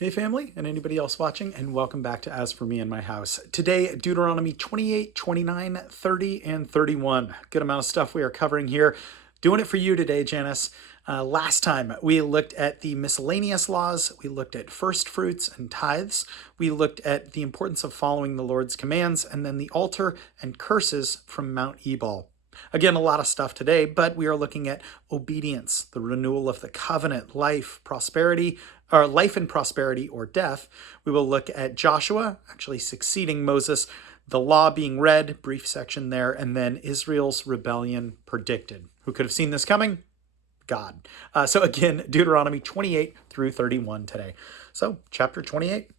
Hey family, and anybody else watching, and welcome back to As For Me and My House. Today, Deuteronomy 28, 29, 30, and 31. Good amount of stuff we are covering here. Doing it for you today, Janis. Last time, we looked at the miscellaneous laws. We looked at first fruits and tithes. We looked at the importance of following the Lord's commands, and then the altar and curses from Mount Ebal. Again, a lot of stuff today, but we are looking at obedience, the renewal of the covenant, life, prosperity, or life and prosperity or death. We will look at Joshua actually succeeding Moses, the law being read, brief section there, and then Israel's rebellion predicted. Who could have seen this coming? God. So again, Deuteronomy 28 through 31 today. So chapter 28.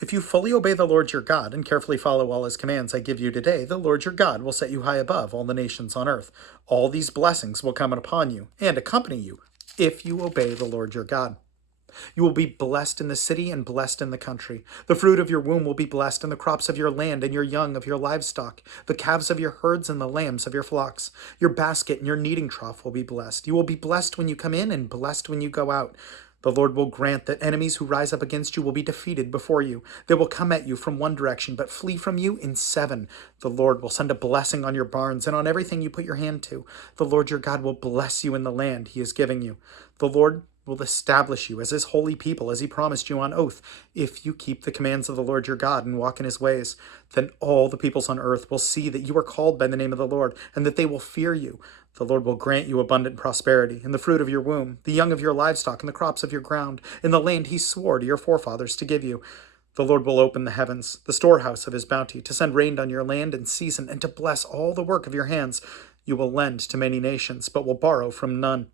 If you fully obey the Lord your God and carefully follow all his commands I give you today, the Lord your God will set you high above all the nations on earth. All these blessings will come upon you and accompany you if you obey the Lord your God. You will be blessed in the city and blessed in the country. The fruit of your womb will be blessed, and the crops of your land and your young of your livestock, the calves of your herds and the lambs of your flocks. Your basket and your kneading trough will be blessed. You will be blessed when you come in and blessed when you go out. The Lord will grant that enemies who rise up against you will be defeated before you. They will come at you from one direction, but flee from you in seven. The Lord will send a blessing on your barns and on everything you put your hand to. The Lord your God will bless you in the land he is giving you. The Lord will establish you as his holy people, as he promised you on oath. If you keep the commands of the Lord your God and walk in his ways, then all the peoples on earth will see that you are called by the name of the Lord, and that they will fear you. The Lord will grant you abundant prosperity in the fruit of your womb, the young of your livestock, and the crops of your ground, in the land he swore to your forefathers to give you. The Lord will open the heavens, the storehouse of his bounty, to send rain on your land in season, and to bless all the work of your hands. You will lend to many nations, but will borrow from none.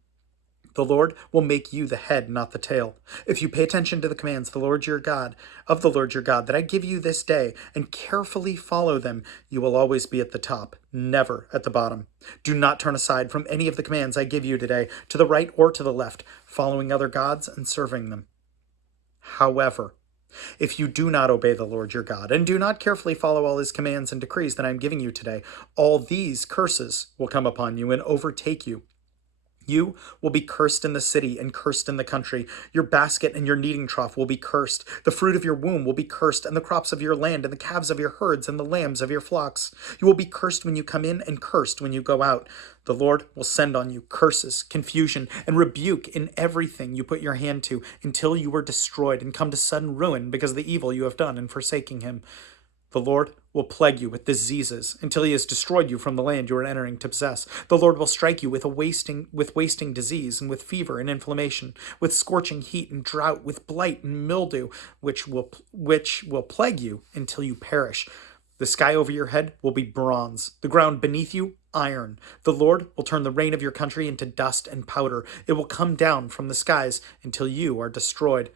The Lord will make you the head, not the tail. If you pay attention to the commands of the Lord your God, that I give you this day, and carefully follow them, you will always be at the top, never at the bottom. Do not turn aside from any of the commands I give you today, to the right or to the left, following other gods and serving them. However, if you do not obey the Lord your God, and do not carefully follow all his commands and decrees that I am giving you today, all these curses will come upon you and overtake you. You will be cursed in the city and cursed in the country. Your basket and your kneading trough will be cursed. The fruit of your womb will be cursed, and the crops of your land, and the calves of your herds, and the lambs of your flocks. You will be cursed when you come in, and cursed when you go out. The Lord will send on you curses, confusion, and rebuke in everything you put your hand to, until you are destroyed and come to sudden ruin because of the evil you have done in forsaking him. The Lord will plague you with diseases until he has destroyed you from the land you are entering to possess. The Lord will strike you with wasting disease, and with fever and inflammation, with scorching heat and drought, with blight and mildew, which will plague you until you perish. The sky over your head will be bronze, the ground beneath you iron. The Lord will turn the rain of your country into dust and powder. It will come down from the skies until you are destroyed.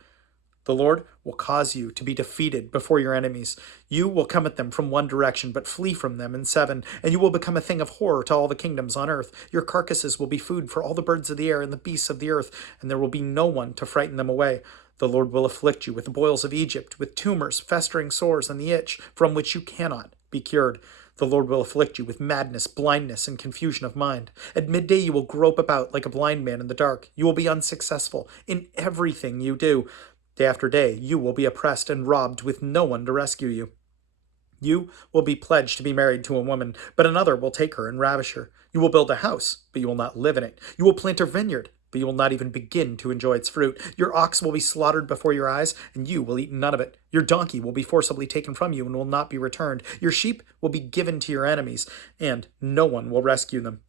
The Lord will cause you to be defeated before your enemies. You will come at them from one direction, but flee from them in seven, and you will become a thing of horror to all the kingdoms on earth. Your carcasses will be food for all the birds of the air and the beasts of the earth, and there will be no one to frighten them away. The Lord will afflict you with the boils of Egypt, with tumors, festering sores, and the itch, from which you cannot be cured. The Lord will afflict you with madness, blindness, and confusion of mind. At midday you will grope about like a blind man in the dark. You will be unsuccessful in everything you do. Day after day, you will be oppressed and robbed with no one to rescue you. You will be pledged to be married to a woman, but another will take her and ravish her. You will build a house, but you will not live in it. You will plant a vineyard, but you will not even begin to enjoy its fruit. Your ox will be slaughtered before your eyes, and you will eat none of it. Your donkey will be forcibly taken from you and will not be returned. Your sheep will be given to your enemies, and no one will rescue them.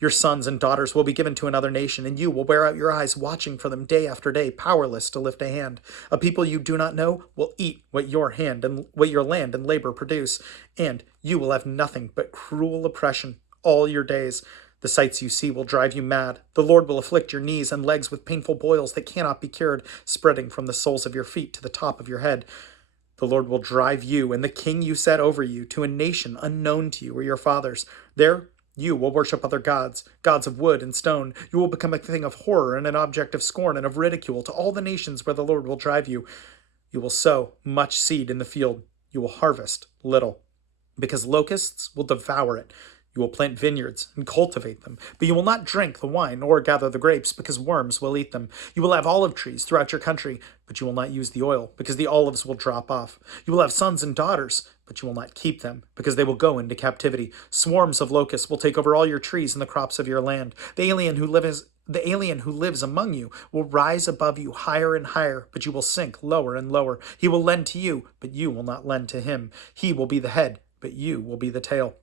Your sons and daughters will be given to another nation, and you will wear out your eyes watching for them day after day, powerless to lift a hand. A people you do not know will eat what your land and labor produce, and you will have nothing but cruel oppression all your days. The sights you see will drive you mad. The Lord will afflict your knees and legs with painful boils that cannot be cured, spreading from the soles of your feet to the top of your head. The Lord will drive you and the king you set over you to a nation unknown to you or your fathers. There you will worship other gods, gods of wood and stone. You will become a thing of horror and an object of scorn and of ridicule to all the nations where the Lord will drive you. You will sow much seed in the field. You will harvest little, because locusts will devour it. You will plant vineyards and cultivate them, but you will not drink the wine or gather the grapes, because worms will eat them. You will have olive trees throughout your country, but you will not use the oil, because the olives will drop off. You will have sons and daughters, but you will not keep them, because they will go into captivity. Swarms of locusts will take over all your trees and the crops of your land. The alien who lives among you will rise above you higher and higher, but you will sink lower and lower. He will lend to you, but you will not lend to him. He will be the head, but you will be the tail.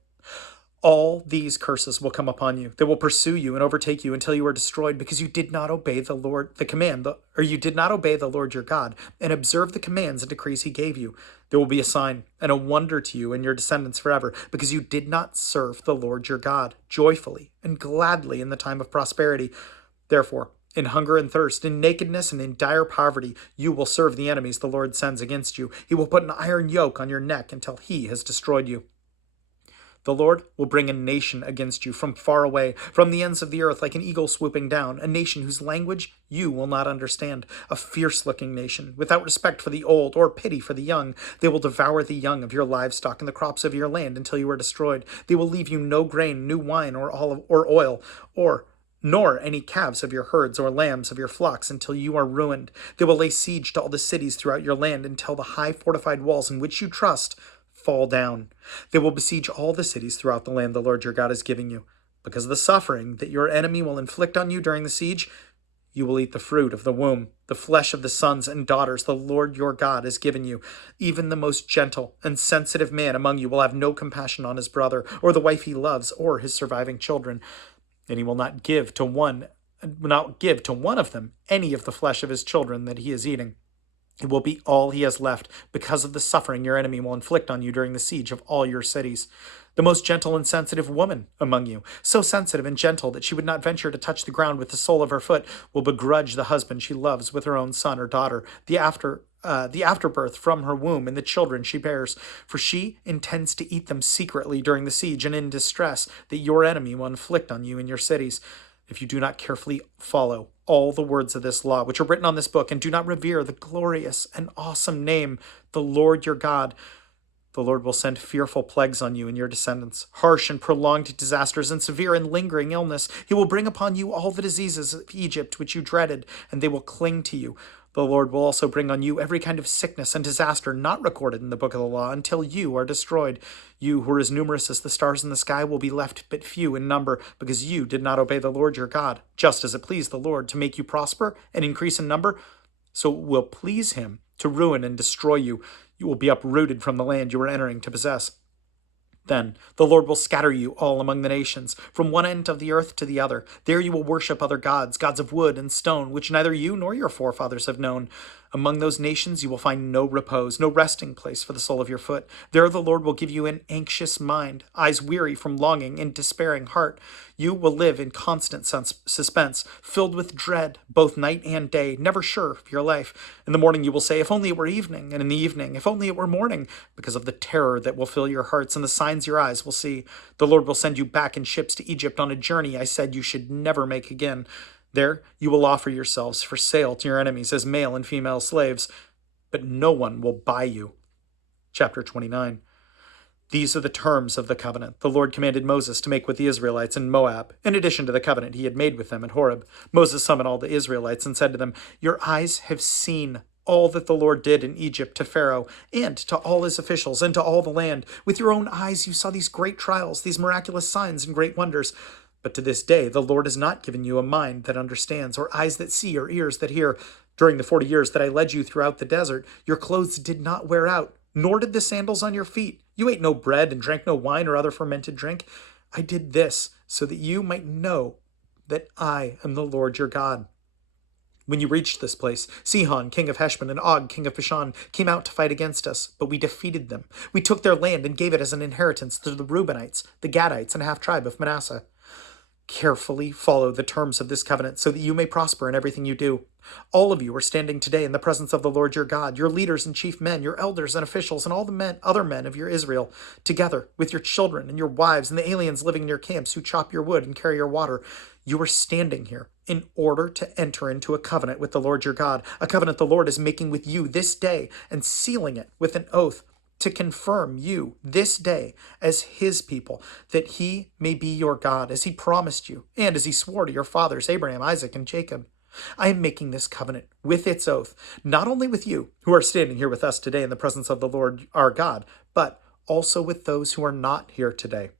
All these curses will come upon you. They will pursue you and overtake you until you are destroyed, because you did not obey you did not obey the Lord your God and observe the commands and decrees he gave you. There will be a sign and a wonder to you and your descendants forever, because you did not serve the Lord your God joyfully and gladly in the time of prosperity. Therefore, in hunger and thirst, in nakedness and in dire poverty, you will serve the enemies the Lord sends against you. He will put an iron yoke on your neck until he has destroyed you. The Lord will bring a nation against you from far away, from the ends of the earth, like an eagle swooping down, a nation whose language you will not understand, a fierce-looking nation, without respect for the old or pity for the young. They will devour the young of your livestock and the crops of your land until you are destroyed. They will leave you no grain, new wine, or olive or oil, nor any calves of your herds or lambs of your flocks until you are ruined. They will lay siege to all the cities throughout your land until the high fortified walls in which you trust fall down. They will besiege all the cities throughout the land the Lord your God is giving you. Because of the suffering that your enemy will inflict on you during the siege, you will eat the fruit of the womb, the flesh of the sons and daughters the Lord your God has given you. Even the most gentle and sensitive man among you will have no compassion on his brother, or the wife he loves, or his surviving children. And he will not give to one of them any of the flesh of his children that he is eating. It will be all he has left, because of the suffering your enemy will inflict on you during the siege of all your cities. The most gentle and sensitive woman among you, so sensitive and gentle that she would not venture to touch the ground with the sole of her foot, will begrudge the husband she loves with her own son or daughter, the afterbirth from her womb and the children she bears, for she intends to eat them secretly during the siege and in distress that your enemy will inflict on you in your cities. If you do not carefully follow all the words of this law, which are written on this book, and do not revere the glorious and awesome name, the Lord your God, the Lord will send fearful plagues on you and your descendants, harsh and prolonged disasters and severe and lingering illness. He will bring upon you all the diseases of Egypt which you dreaded, and they will cling to you. The Lord will also bring on you every kind of sickness and disaster not recorded in the book of the law until you are destroyed. You who are as numerous as the stars in the sky will be left but few in number, because you did not obey the Lord your God, just as it pleased the Lord to make you prosper and increase in number. So it will please him to ruin and destroy you. You will be uprooted from the land you are entering to possess. Then the Lord will scatter you all among the nations, from one end of the earth to the other. There you will worship other gods, gods of wood and stone, which neither you nor your forefathers have known. Among those nations you will find no repose, no resting place for the sole of your foot. There the Lord will give you an anxious mind, eyes weary from longing, and despairing heart. You will live in constant suspense, filled with dread, both night and day, never sure of your life. In the morning you will say, if only it were evening, and in the evening, if only it were morning, because of the terror that will fill your hearts and the signs your eyes will see. The Lord will send you back in ships to Egypt on a journey I said you should never make again. There you will offer yourselves for sale to your enemies as male and female slaves, but no one will buy you. Chapter 29. These are the terms of the covenant the Lord commanded Moses to make with the Israelites in Moab, in addition to the covenant he had made with them at Horeb. Moses summoned all the Israelites and said to them, your eyes have seen all that the Lord did in Egypt to Pharaoh and to all his officials and to all the land. With your own eyes you saw these great trials, these miraculous signs and great wonders. But to this day the Lord has not given you a mind that understands, or eyes that see, or ears that hear. During the 40 years that I led you throughout the desert, your clothes did not wear out, nor did the sandals on your feet. You ate no bread and drank no wine or other fermented drink. I did this so that you might know that I am the Lord your God. When you reached this place, Sihon, king of Heshbon, and Og, king of Bashan, came out to fight against us, but we defeated them. We took their land and gave it as an inheritance to the Reubenites, the Gadites, and a half-tribe of Manasseh. Carefully follow the terms of this covenant so that you may prosper in everything you do. All of you are standing today in the presence of the Lord your God, your leaders and chief men, your elders and officials, and all the other men of your Israel, together with your children and your wives and the aliens living in your camps who chop your wood and carry your water. You are standing here in order to enter into a covenant with the Lord your God, a covenant the Lord is making with you this day and sealing it with an oath. to confirm you this day as his people, that he may be your God, as he promised you, and as he swore to your fathers, Abraham, Isaac, and Jacob. I am making this covenant with its oath, not only with you, who are standing here with us today in the presence of the Lord our God, but also with those who are not here today.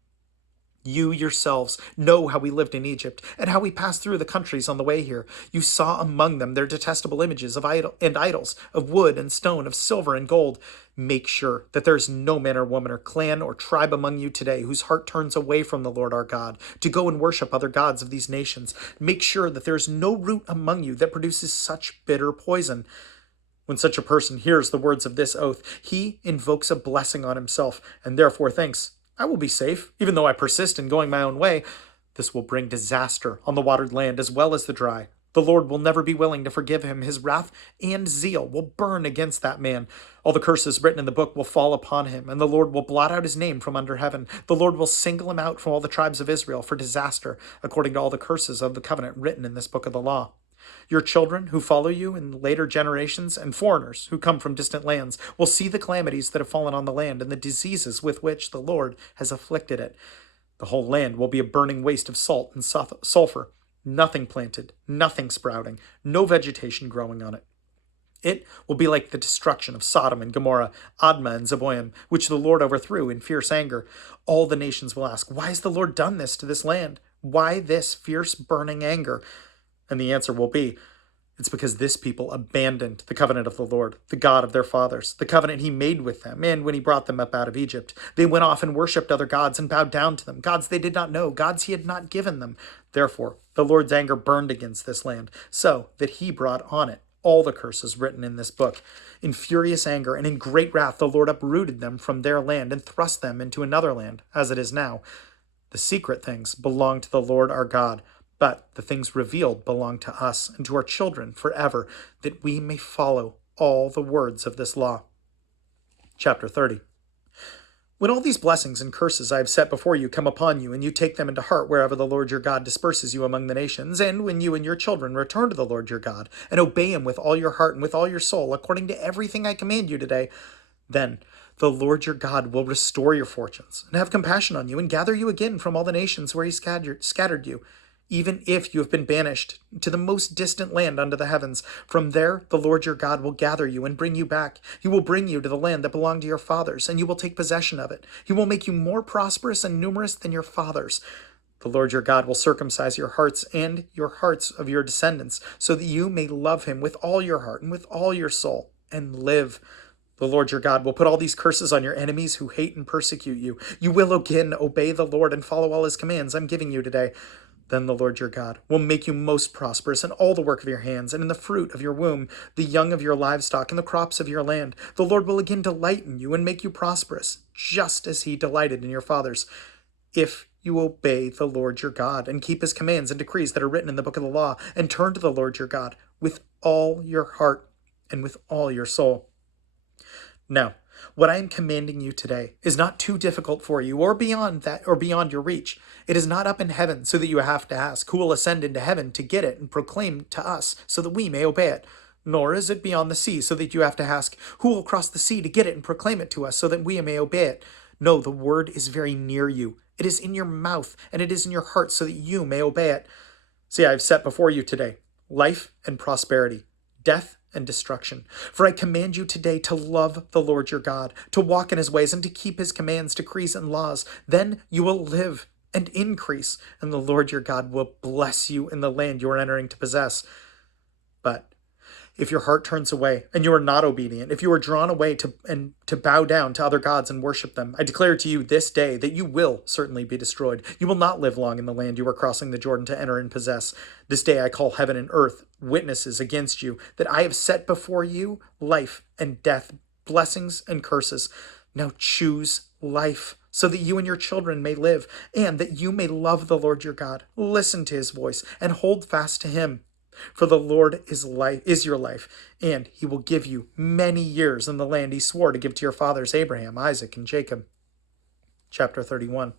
You yourselves know how we lived in Egypt and how we passed through the countries on the way here. You saw among them their detestable images of idols, of wood and stone, of silver and gold. Make sure that there is no man or woman or clan or tribe among you today whose heart turns away from the Lord our God to go and worship other gods of these nations. Make sure that there is no root among you that produces such bitter poison. When such a person hears the words of this oath, he invokes a blessing on himself and therefore thinks, I will be safe, even though I persist in going my own way. This will bring disaster on the watered land as well as the dry. The Lord will never be willing to forgive him. His wrath and zeal will burn against that man. All the curses written in the book will fall upon him, and the Lord will blot out his name from under heaven. The Lord will single him out from all the tribes of Israel for disaster, according to all the curses of the covenant written in this book of the law. Your children who follow you in later generations and foreigners who come from distant lands will see the calamities that have fallen on the land and the diseases with which the Lord has afflicted it. The whole land will be a burning waste of salt and sulfur, nothing planted, nothing sprouting, no vegetation growing on it. It will be like the destruction of Sodom and Gomorrah, Admah and Zeboim, which the Lord overthrew in fierce anger. All the nations will ask, why has the Lord done this to this land? Why this fierce burning anger? And the answer will be, it's because this people abandoned the covenant of the Lord, the God of their fathers, the covenant he made with them, and when he brought them up out of Egypt. They went off and worshipped other gods and bowed down to them, gods they did not know, gods he had not given them. Therefore, the Lord's anger burned against this land, so that he brought on it all the curses written in this book. In furious anger and in great wrath, the Lord uprooted them from their land and thrust them into another land, as it is now. The secret things belong to the Lord our God, but the things revealed belong to us and to our children forever, that we may follow all the words of this law. Chapter 30. When all these blessings and curses I have set before you come upon you, and you take them into heart wherever the Lord your God disperses you among the nations, and when you and your children return to the Lord your God, and obey him with all your heart and with all your soul, according to everything I command you today, then the Lord your God will restore your fortunes, and have compassion on you, and gather you again from all the nations where he scattered you, even if you have been banished to the most distant land under the heavens. From there the Lord your God will gather you and bring you back. He will bring you to the land that belonged to your fathers, and you will take possession of it. He will make you more prosperous and numerous than your fathers. The Lord your God will circumcise your hearts and your hearts of your descendants, so that you may love him with all your heart and with all your soul, and live. The Lord your God will put all these curses on your enemies who hate and persecute you. You will again obey the Lord and follow all his commands I'm giving you today. Then the Lord your God will make you most prosperous in all the work of your hands, and in the fruit of your womb, the young of your livestock, and the crops of your land. The Lord will again delight in you and make you prosperous, just as he delighted in your fathers, if you obey the Lord your God and keep his commands and decrees that are written in the book of the law, and turn to the Lord your God with all your heart and with all your soul. Now, what I am commanding you today is not too difficult for you, or beyond your reach. It is not up in heaven, so that you have to ask, who will ascend into heaven to get it and proclaim to us, so that we may obey it? Nor is it beyond the sea, so that you have to ask, who will cross the sea to get it and proclaim it to us, so that we may obey it? No, the word is very near you. It is in your mouth, and it is in your heart, so that you may obey it. See, I have set before you today life and prosperity, death and destruction. For I command you today to love the Lord your God, to walk in his ways, and to keep his commands, decrees, and laws. Then you will live and increase, and the Lord your God will bless you in the land you are entering to possess. But if your heart turns away and you are not obedient, if you are drawn away to bow down to other gods and worship them, I declare to you this day that you will certainly be destroyed. You will not live long in the land you are crossing the Jordan to enter and possess. This day I call heaven and earth witnesses against you, that I have set before you life and death, blessings and curses. Now choose life, so that you and your children may live, and that you may love the Lord your God. Listen to his voice and hold fast to him. For the Lord is your life, and he will give you many years in the land he swore to give to your fathers Abraham, Isaac, and Jacob. Chapter 31.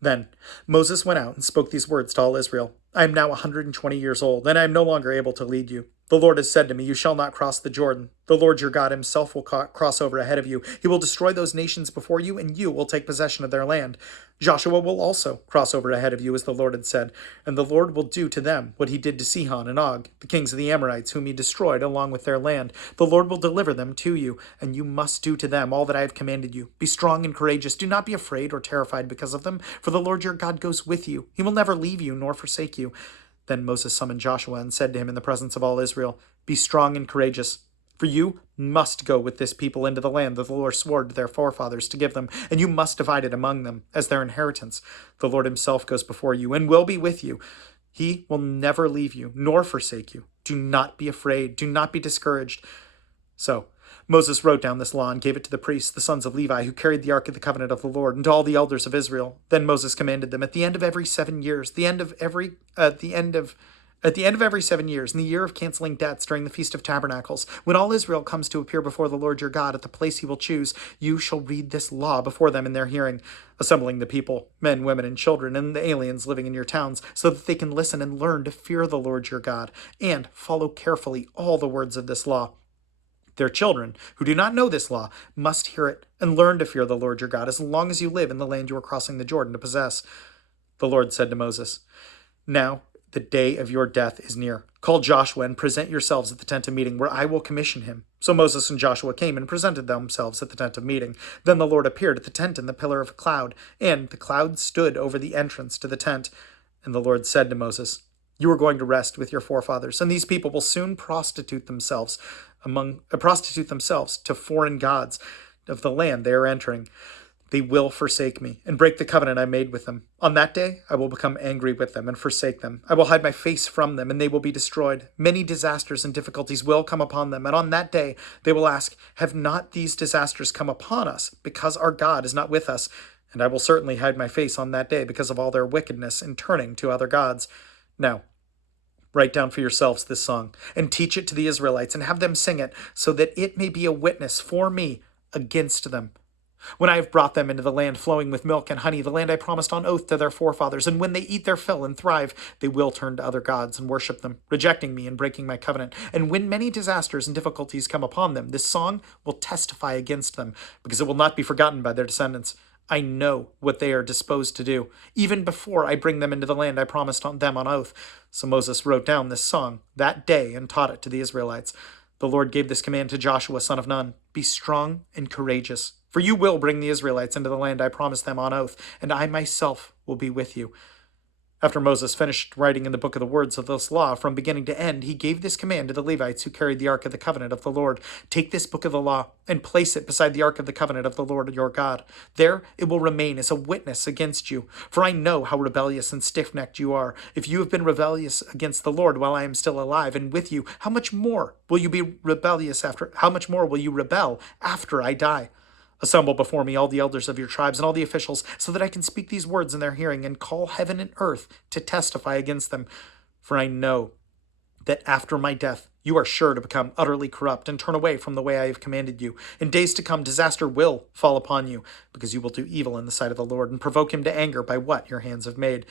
Then Moses went out and spoke these words to all Israel. I am now 120 years old, and I am no longer able to lead you. The Lord has said to me, you shall not cross the Jordan. The Lord your God himself will cross over ahead of you. He will destroy those nations before you, and you will take possession of their land. Joshua will also cross over ahead of you, as the Lord had said, and the Lord will do to them what he did to Sihon and Og, the kings of the Amorites, whom he destroyed along with their land. The Lord will deliver them to you, and you must do to them all that I have commanded you. Be strong and courageous. Do not be afraid or terrified because of them, for the Lord your God goes with you. He will never leave you nor forsake you. Then Moses summoned Joshua and said to him in the presence of all Israel, be strong and courageous, for you must go with this people into the land that the Lord swore to their forefathers to give them, and you must divide it among them as their inheritance. The Lord himself goes before you and will be with you. He will never leave you nor forsake you. Do not be afraid. Do not be discouraged. So Moses wrote down this law and gave it to the priests, the sons of Levi, who carried the ark of the covenant of the Lord, and to all the elders of Israel. Then Moses commanded them, at the end of every 7 years, at the end of every 7 years, in the year of canceling debts during the Feast of Tabernacles, when all Israel comes to appear before the Lord your God at the place he will choose, you shall read this law before them in their hearing, assembling the people, men, women, and children, and the aliens living in your towns, so that they can listen and learn to fear the Lord your God, and follow carefully all the words of this law. Their children, who do not know this law, must hear it and learn to fear the Lord your God as long as you live in the land you are crossing the Jordan to possess. The Lord said to Moses, now the day of your death is near. Call Joshua and present yourselves at the tent of meeting, where I will commission him. So Moses and Joshua came and presented themselves at the tent of meeting. Then the Lord appeared at the tent in the pillar of a cloud, and the cloud stood over the entrance to the tent. And the Lord said to Moses, you are going to rest with your forefathers, and these people will soon prostitute themselves to foreign gods of the land they are entering. They will forsake me and break the covenant I made with them. On that day, I will become angry with them and forsake them. I will hide my face from them, and they will be destroyed. Many disasters and difficulties will come upon them, and on that day they will ask, have not these disasters come upon us because our God is not with us? And I will certainly hide my face on that day because of all their wickedness in turning to other gods. Now, write down for yourselves this song, and teach it to the Israelites, and have them sing it, so that it may be a witness for me against them. When I have brought them into the land flowing with milk and honey, the land I promised on oath to their forefathers, and when they eat their fill and thrive, they will turn to other gods and worship them, rejecting me and breaking my covenant. And when many disasters and difficulties come upon them, this song will testify against them, because it will not be forgotten by their descendants. I know what they are disposed to do, even before I bring them into the land I promised on them on oath. So Moses wrote down this song that day and taught it to the Israelites. The Lord gave this command to Joshua, son of Nun, be strong and courageous, for you will bring the Israelites into the land I promised them on oath, and I myself will be with you. After Moses finished writing in the book of the words of this law from beginning to end, he gave this command to the Levites who carried the ark of the covenant of the Lord. Take this book of the law and place it beside the ark of the covenant of the Lord your God. There it will remain as a witness against you, for I know how rebellious and stiff-necked you are. If you have been rebellious against the Lord while I am still alive and with you, how much more will you rebel after I die? Assemble before me all the elders of your tribes and all the officials, so that I can speak these words in their hearing and call heaven and earth to testify against them. For I know that after my death you are sure to become utterly corrupt and turn away from the way I have commanded you. In days to come disaster will fall upon you, because you will do evil in the sight of the Lord and provoke him to anger by what your hands have made.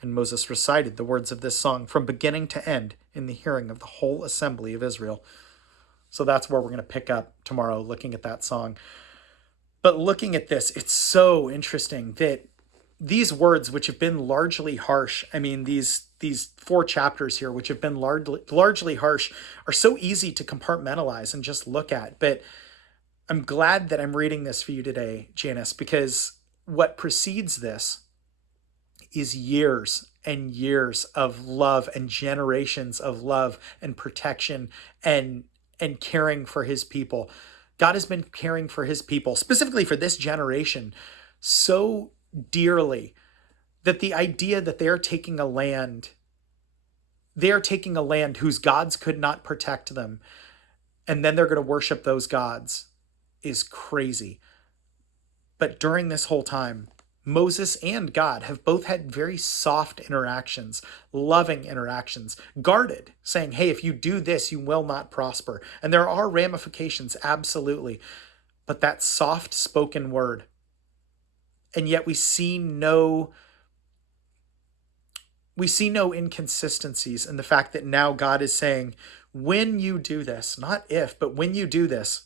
And Moses recited the words of this song from beginning to end in the hearing of the whole assembly of Israel. So that's where we're going to pick up tomorrow, looking at that song. But looking at this, it's so interesting that these words, which have been largely harsh, I mean, these 4 chapters here, which have been largely harsh, are so easy to compartmentalize and just look at. But I'm glad that I'm reading this for you today, Janis, because what precedes this is years and years of love and generations of love and protection and caring for his people. God has been caring for his people, specifically for this generation, so dearly that the idea that they are taking a land whose gods could not protect them, and then they're going to worship those gods, is crazy. But during this whole time, Moses and God have both had very soft interactions, loving interactions, guarded, saying, hey, if you do this, you will not prosper. And there are ramifications, absolutely. But that soft spoken word. And yet we see no inconsistencies in the fact that now God is saying, when you do this, not if, but when you do this,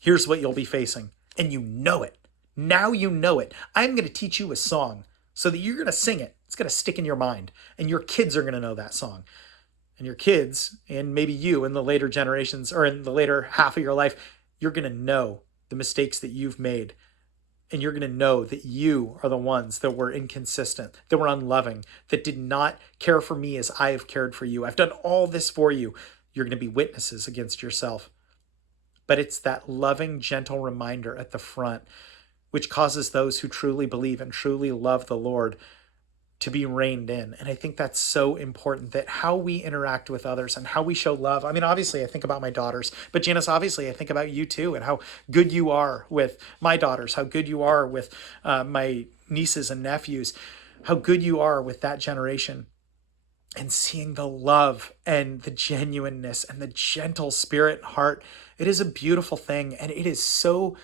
here's what you'll be facing. And you know it. Now you know it. I'm going to teach you a song so that you're going to sing it. It's going to stick in your mind. And your kids are going to know that song. And your kids, and maybe you in the later generations or in the later half of your life, you're going to know the mistakes that you've made. And you're going to know that you are the ones that were inconsistent, that were unloving, that did not care for me as I have cared for you. I've done all this for you. You're going to be witnesses against yourself. But it's that loving, gentle reminder at the front, which causes those who truly believe and truly love the Lord to be reined in. And I think that's so important, that how we interact with others and how we show love. I mean, obviously, I think about my daughters, but Janis, obviously, I think about you too, and how good you are with my daughters, how good you are with my nieces and nephews, how good you are with that generation. And seeing the love and the genuineness and the gentle spirit and heart, it is a beautiful thing. And it is so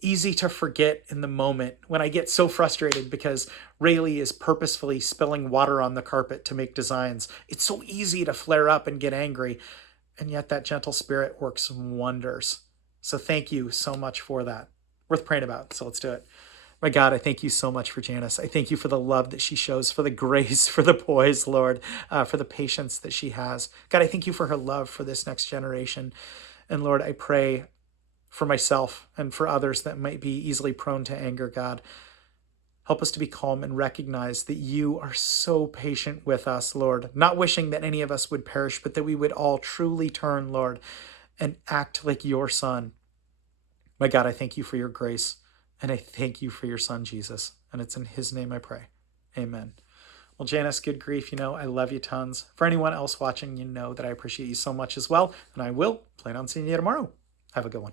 easy to forget in the moment when I get so frustrated because Rayleigh is purposefully spilling water on the carpet to make designs. It's so easy to flare up and get angry. And yet that gentle spirit works wonders. So thank you so much for that. Worth praying about. So let's do it. My God, I thank you so much for Janis. I thank you for the love that she shows, for the grace for the boys, Lord, for the patience that she has. God, I thank you for her love for this next generation. And Lord, I pray for myself and for others that might be easily prone to anger, God. Help us to be calm and recognize that you are so patient with us, Lord, not wishing that any of us would perish, but that we would all truly turn, Lord, and act like your Son. My God, I thank you for your grace. And I thank you for your Son, Jesus. And it's in his name I pray. Amen. Well, Janis, good grief. You know, I love you tons. For anyone else watching, you know that I appreciate you so much as well. And I will plan on seeing you tomorrow. Have a good one.